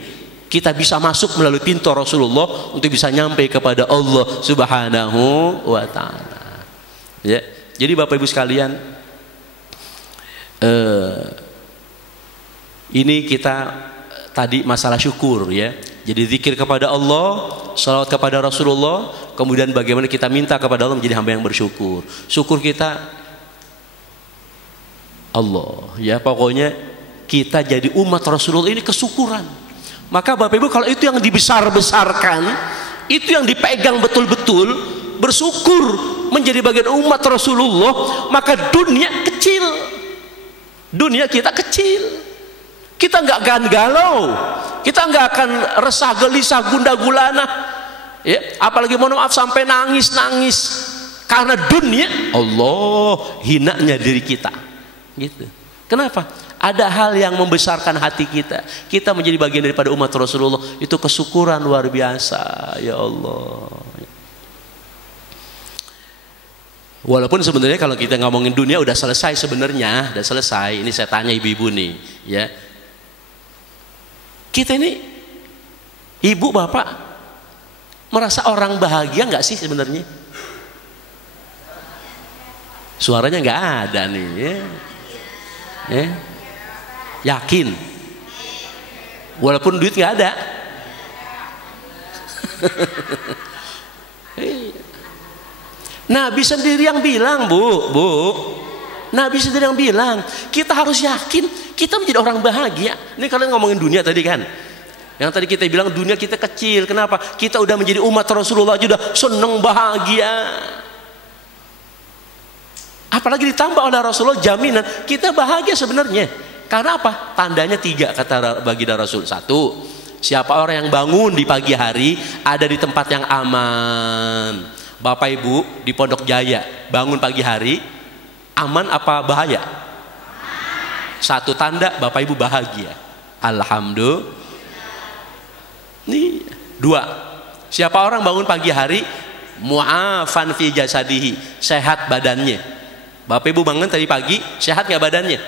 kita bisa masuk melalui pintu Rasulullah untuk bisa nyampe kepada Allah Subhanahu wa ta'ala. Ya, jadi Bapak Ibu sekalian, ini kita tadi masalah syukur, ya. Jadi zikir kepada Allah, salawat kepada Rasulullah, kemudian bagaimana kita minta kepada Allah menjadi hamba yang bersyukur. Syukur kita Allah, ya, pokoknya kita jadi umat Rasulullah ini kesyukuran. Maka Bapak Ibu, kalau itu yang dibesar-besarkan, itu yang dipegang betul-betul, bersyukur menjadi bagian umat Rasulullah, maka dunia kecil, dunia kita kecil. Kita nggak akan galau, kita nggak akan resah gelisah gundah gulana, ya, apalagi mohon maaf sampai nangis karena dunia. Allah hinanya diri kita, gitu. Kenapa? Ada hal yang membesarkan hati kita, kita menjadi bagian daripada umat Rasulullah, itu kesyukuran luar biasa, ya Allah. Walaupun sebenarnya kalau kita ngomongin dunia udah selesai sebenarnya, udah selesai. Ini saya tanya ibu-ibu nih, ya. Kita ini ibu bapak merasa orang bahagia nggak sih sebenarnya? Suaranya nggak ada nih, ya. Yakin? Walaupun duit nggak ada. Nabi sendiri yang bilang, bu, Nabi sendiri yang bilang, kita harus yakin kita menjadi orang bahagia. Ini kalian ngomongin dunia tadi kan, yang tadi kita bilang dunia kita kecil. Kenapa? Kita udah menjadi umat Rasulullah aja udah seneng bahagia, apalagi ditambah oleh Rasulullah jaminan kita bahagia sebenarnya. Karena apa? Tandanya 3 kata baginda Rasul. 1, siapa orang yang bangun di pagi hari ada di tempat yang aman. Bapak Ibu di Pondok Jaya bangun pagi hari, aman apa bahaya? 1 tanda Bapak Ibu bahagia. Alhamdulillah. Nih, 2, siapa orang bangun pagi hari mu'afan fi jasadihi, sehat badannya. Bapak Ibu bangun tadi pagi, sehat nggak badannya?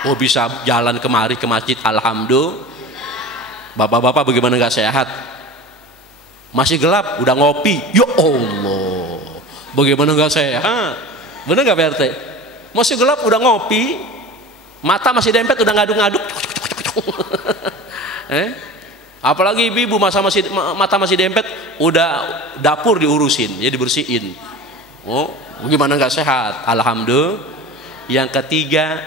Oh, bisa jalan kemari ke masjid, alhamdulillah. Bapak-bapak bagaimana nggak sehat? Masih gelap, udah ngopi, ya Allah, bagaimana nggak sehat? Bener nggak Pak RT? Masih gelap udah ngopi, mata masih dempet udah ngaduk-ngaduk. Apalagi ibu-ibu mata masih dempet, udah dapur diurusin, ya dibersihin. Oh, bagaimana nggak sehat? Alhamdulillah. Yang ketiga,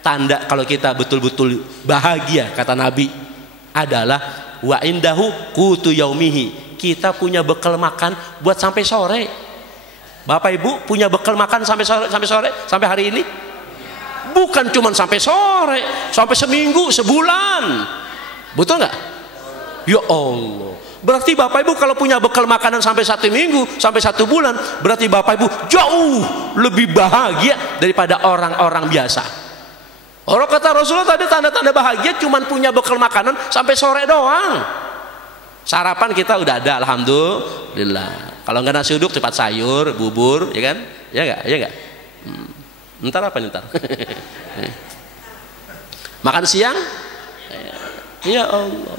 tanda kalau kita betul-betul bahagia kata Nabi adalah wa indahu qutu yaumihi, kita punya bekal makan buat sampai sore. Bapak Ibu punya bekal makan sampai sore, sampai hari ini? Bukan cuma sampai sore, sampai seminggu, sebulan. Betul nggak? Ya Allah. Berarti Bapak Ibu kalau punya bekal makanan sampai 1 minggu, sampai 1 bulan, berarti Bapak Ibu jauh lebih bahagia daripada orang-orang biasa. Orang kata Rasulullah tadi tanda-tanda bahagia cuma punya bekal makanan sampai sore doang. Sarapan kita udah ada, alhamdulillah. Kalau nggak nasi uduk cepat sayur, bubur, ya kan? Ya nggak, ya nggak. Ntar apa nih ntar? Makan siang? Ya Allah.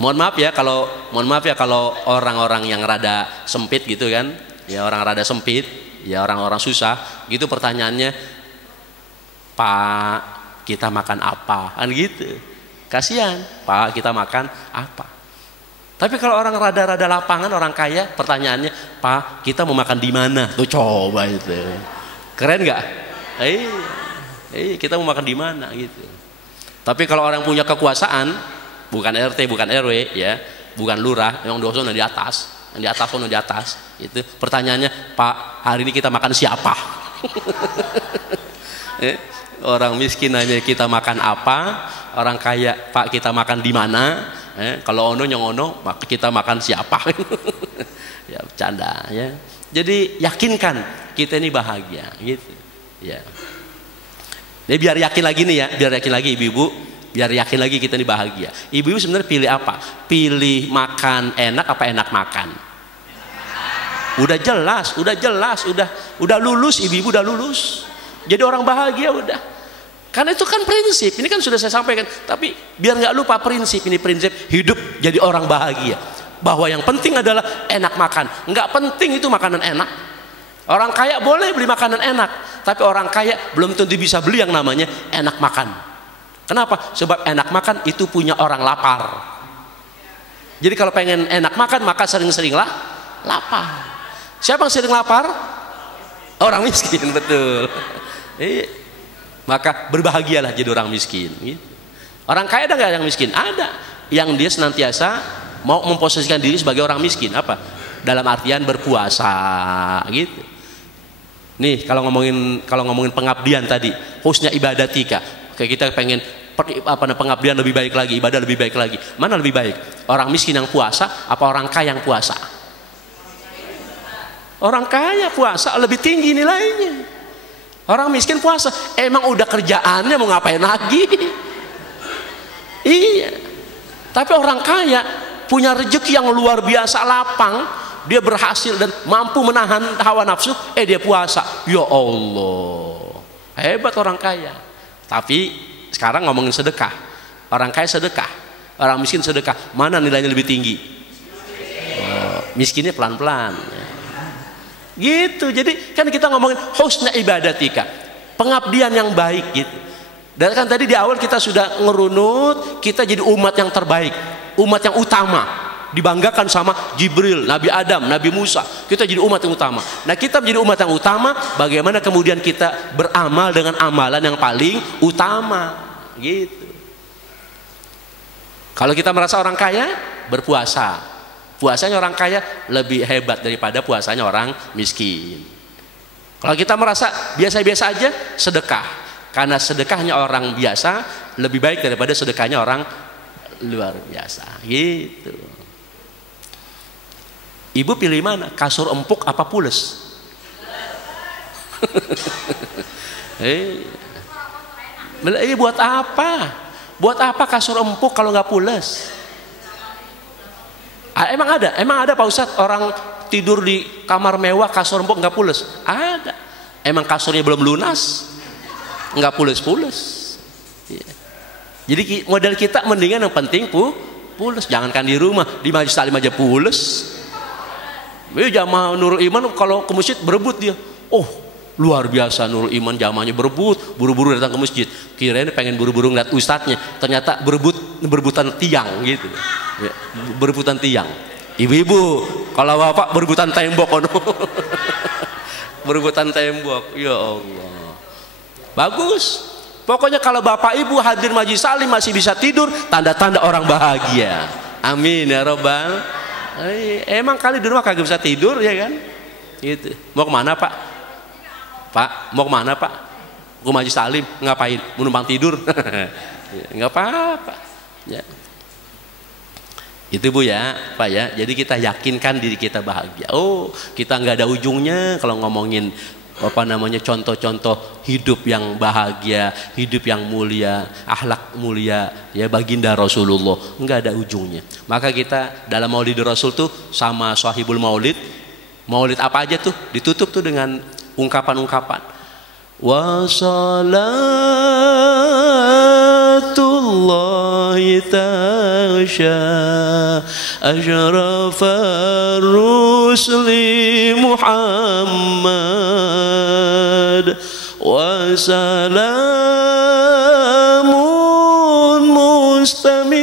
Mohon maaf ya kalau orang-orang yang rada sempit gitu kan, ya orang rada sempit, ya orang-orang susah, gitu pertanyaannya, Pak, kita makan apa? Kan gitu. Kasihan, Pak, kita makan apa? Tapi kalau orang rada-rada lapangan, orang kaya, pertanyaannya, Pak, kita mau makan di mana? Tuh coba itu. Keren nggak? Kita mau makan di mana gitu. Tapi kalau orang punya kekuasaan, bukan RT, bukan RW, ya, bukan lurah, yang dosen di atas, itu pertanyaannya, Pak, hari ini kita makan siapa? Orang miskin nanya kita makan apa, orang kaya, Pak, kita makan di mana? Kalau ono nyong ono, kita makan siapa? Ya bercanda ya. Jadi yakinkan kita ini bahagia, gitu. Ya. Ini biar yakin lagi nih ya, biar yakin lagi ibu-ibu, biar yakin lagi kita ini bahagia. Ibu-ibu sebenarnya pilih apa? Pilih makan enak apa enak makan? Udah jelas, udah lulus, ibu-ibu udah lulus. Jadi orang bahagia udah. Karena itu kan prinsip, ini kan sudah saya sampaikan. Tapi biar nggak lupa prinsip, ini prinsip hidup jadi orang bahagia. Bahwa yang penting adalah enak makan. Nggak penting itu makanan enak. Orang kaya boleh beli makanan enak, tapi orang kaya belum tentu bisa beli yang namanya enak makan. Kenapa? Sebab enak makan itu punya orang lapar. Jadi kalau pengen enak makan, maka sering-seringlah lapar. Siapa yang sering lapar? Orang miskin, betul. Maka berbahagialah jadi orang miskin. Orang kaya ada nggak yang miskin? Ada. Yang dia senantiasa mau memposisikan diri sebagai orang miskin. Apa? Dalam artian berpuasa, gitu. Nih kalau ngomongin pengabdian tadi, husnya ibadatika. Kayak kita pengen pengabdian lebih baik lagi, ibadah lebih baik lagi. Mana lebih baik? Orang miskin yang puasa, apa orang kaya yang puasa? Orang kaya puasa lebih tinggi nilainya. Orang miskin puasa, emang udah kerjaannya mau ngapain lagi? Iya. Tapi orang kaya punya rezeki yang luar biasa lapang, dia berhasil dan mampu menahan hawa nafsu, dia puasa. Ya Allah, hebat orang kaya. Tapi sekarang ngomongin sedekah. Orang kaya sedekah, orang miskin sedekah. Mana nilainya lebih tinggi? Miskinnya pelan-pelan. Gitu. Jadi kan kita ngomongin husna ibadatika, pengabdian yang baik gitu. Dan kan tadi di awal kita sudah ngerunut, kita jadi umat yang terbaik, umat yang utama, dibanggakan sama Jibril, Nabi Adam, Nabi Musa. Kita jadi umat yang utama. Nah, kita menjadi umat yang utama, bagaimana kemudian kita beramal dengan amalan yang paling utama, gitu. Kalau kita merasa orang kaya, berpuasa. Puasanya orang kaya lebih hebat daripada puasanya orang miskin. Kalau kita merasa biasa-biasa aja, sedekah. Karena sedekahnya orang biasa lebih baik daripada sedekahnya orang luar biasa, gitu. Ibu pilih mana? Kasur empuk apa pules? Buat apa? Buat apa kasur empuk kalau nggak pules? Emang ada Pak Ustadz orang tidur di kamar mewah kasur empuk nggak pules? Ada. Emang kasurnya belum lunas, nggak pules-pules. Jadi modal kita mendingan yang penting pules. Jangankan di rumah, di majelis taklim aja pules. Jamaah Nurul Iman kalau ke masjid berebut dia. Oh, luar biasa Nurul Iman jamaahnya berebut, buru-buru datang ke masjid. Kirain pengen buru-buru ngeliat ustadznya, ternyata berebutan tiang gitu. Ya, berebutan tiang. Ibu-ibu, kalau bapak berebutan tembok, berebutan tembok. Ya Allah, bagus. Pokoknya kalau bapak ibu hadir majelis taklim masih bisa tidur, tanda-tanda orang bahagia. Amin ya robbal. Emang kali di rumah kagak bisa tidur ya kan? Gitu. Mau kemana Pak? Pak, mau kemana Pak? Ke Majelis Taklim. Ngapain? Menumpang tidur. Nggak apa-apa. Ya. Itu Bu ya, Pak ya. Jadi kita yakinkan diri kita bahagia. Oh, kita nggak ada ujungnya kalau ngomongin apa namanya contoh-contoh hidup yang bahagia, hidup yang mulia, akhlak mulia, ya baginda Rasulullah, nggak ada ujungnya. Maka kita dalam Maulid Rasul tuh sama Sahibul Maulid, Maulid apa aja tuh ditutup tuh dengan ungkapan-ungkapan. Wa salatullahi tasha ashrafar rusli Muhammad wa salamun mustamirun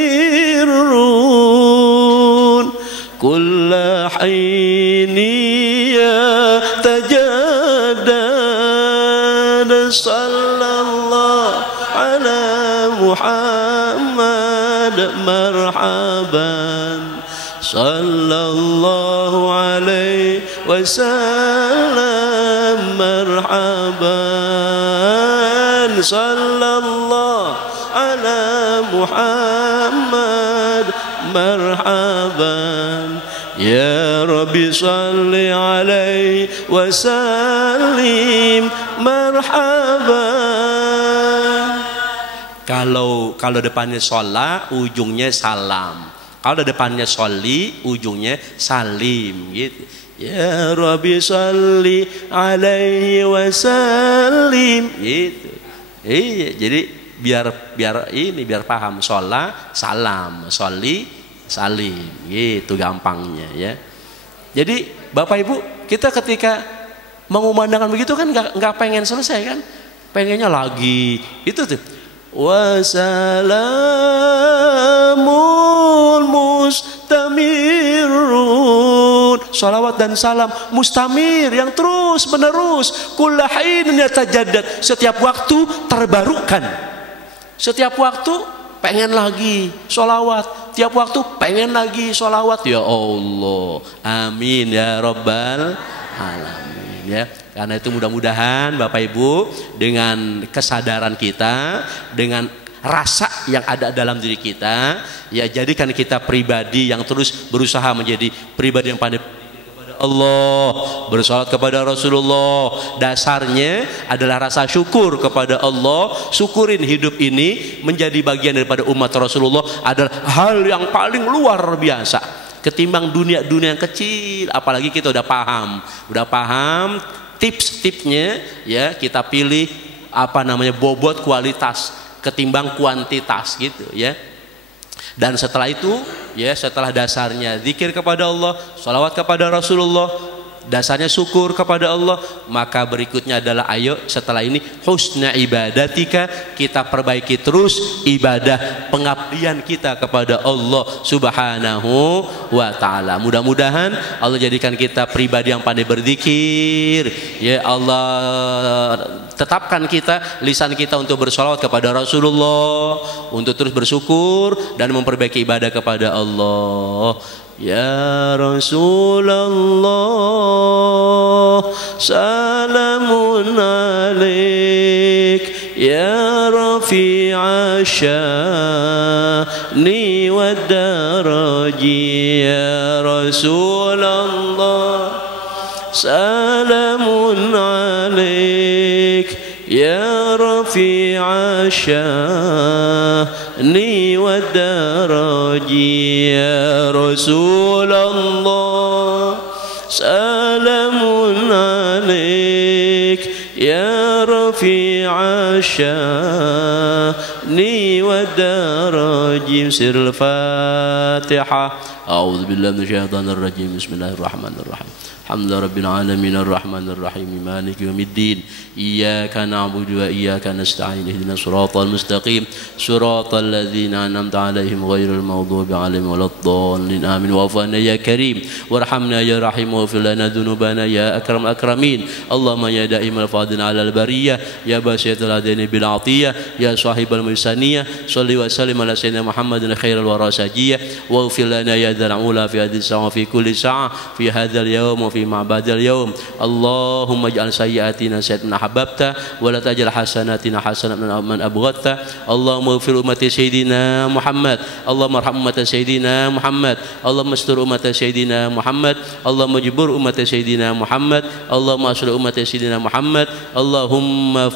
kulla hayni ya tajaddad sallallahu ala Muhammad marhaban sallallahu alaihi wasallam marhaban sallallahu ala Muhammad marhaban ya Rabbi salli alaihi wasallim marhaban. Kalau depannya sholat ujungnya salam, kalau depannya sholli ujungnya salim gitu. Ya Rabbi sholli alaihi wasallim gitu. Iya, jadi biar paham sholat salam, sholli salim gitu gampangnya ya. Jadi Bapak Ibu, kita ketika mengumandangkan begitu kan nggak pengen selesai kan, pengennya lagi itu tuh. Wassalamun mustamirun, salawat dan salam mustamir yang terus menerus, kullahin yatajaddad, setiap waktu terbarukan, setiap waktu pengen lagi salawat, tiap waktu pengen lagi salawat. Ya Allah, amin ya Rabbal alamin ya. Karena itu mudah-mudahan Bapak Ibu dengan kesadaran kita, dengan rasa yang ada dalam diri kita, ya jadikan kita pribadi yang terus berusaha menjadi pribadi yang pandai kepada Allah, bersalawat kepada Rasulullah. Dasarnya adalah rasa syukur kepada Allah. Syukurin hidup ini menjadi bagian daripada umat Rasulullah adalah hal yang paling luar biasa ketimbang dunia-dunia yang kecil. Apalagi kita udah paham tips-tipsnya ya, kita pilih apa namanya bobot kualitas ketimbang kuantitas gitu ya. Dan setelah itu ya, setelah dasarnya zikir kepada Allah, sholawat kepada Rasulullah, dasarnya syukur kepada Allah, maka berikutnya adalah ayo setelah ini husna ibadatika, kita perbaiki terus ibadah pengabdian kita kepada Allah Subhanahu wa taala. Mudah-mudahan Allah jadikan kita pribadi yang pandai berzikir. Ya Allah, tetapkan kita, lisan kita untuk bersolawat kepada Rasulullah, untuk terus bersyukur dan memperbaiki ibadah kepada Allah. Ya Rasulullah, salamun alaik, ya Rafi'a sya'ni wa daraji. Ya Rasulullah, salamun alaik, ya Rafi'a sya'ni wa daraji. Ya Rasulullah, salamun alaik, ya Rafi'a sya'ni wa daraji. Sirul Fatihah. A'udzu billahi minasyaitonir rajim. Bismillahirrahmanirrahim. Alhamdulillah rabbil alamin arrahmanir rahim maliki yaumiddin iyyaka na'budu wa iyyaka nasta'in ihdinas siratal mustaqim siratal ladzina an'amta 'alaihim ghairil maghdubi 'alaihim waladdallin amin. Wa'fu 'anna ya karim warhamna ya rahim waghfir lana dzunubana ya akramul akramin. Allahumma ya da'imal fadil 'alal bariyah ya basitul adaini bil 'atiyah ya sahibal misaniyah shalli wa sallim ala sayyidina محمد خير الورى ساجية واغفر لنا يا ذا العلا في هذه الساعة وفي كل ساعة في هذا اليوم وفي ما بعد اليوم. اللهم اجعل سيئاتنا سيئات من أحببت ولا تجعل حسناتنا حسنة من أبغضت. اللهم اغفر أمة سيدنا محمد، اللهم ارحم أمة سيدنا محمد، اللهم استر أمة سيدنا محمد، اللهم اجبر أمة سيدنا محمد، اللهم أصلح أمة سيدنا محمد، اللهم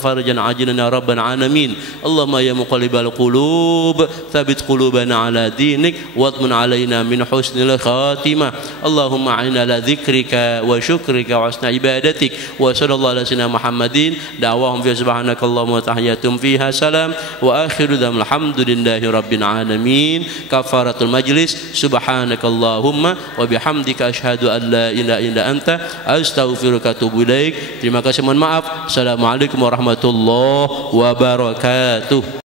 فرجا عاجلا يا رب العالمين. اللهم يا مقلب القلوب ثبت قلوبنا على دينك واضمن علينا من حسن الخاتمة. اللهم أعنا على ذكرك وشكرك وحسن عبادتك. وصلى الله على سيدنا محمد دعواهم فيها سبحانك اللهم وتحياتهم فيها سلام وآخر دعواهم الحمد لله رب العالمين. كفارة المجلس سبحانك اللهم وبحمدك أشهد أن لا إله إلا أنت أستغفرك وأتوب إليك. Terima kasih, mohon maaf. Assalamualaikum warahmatullahi wabarakatuh.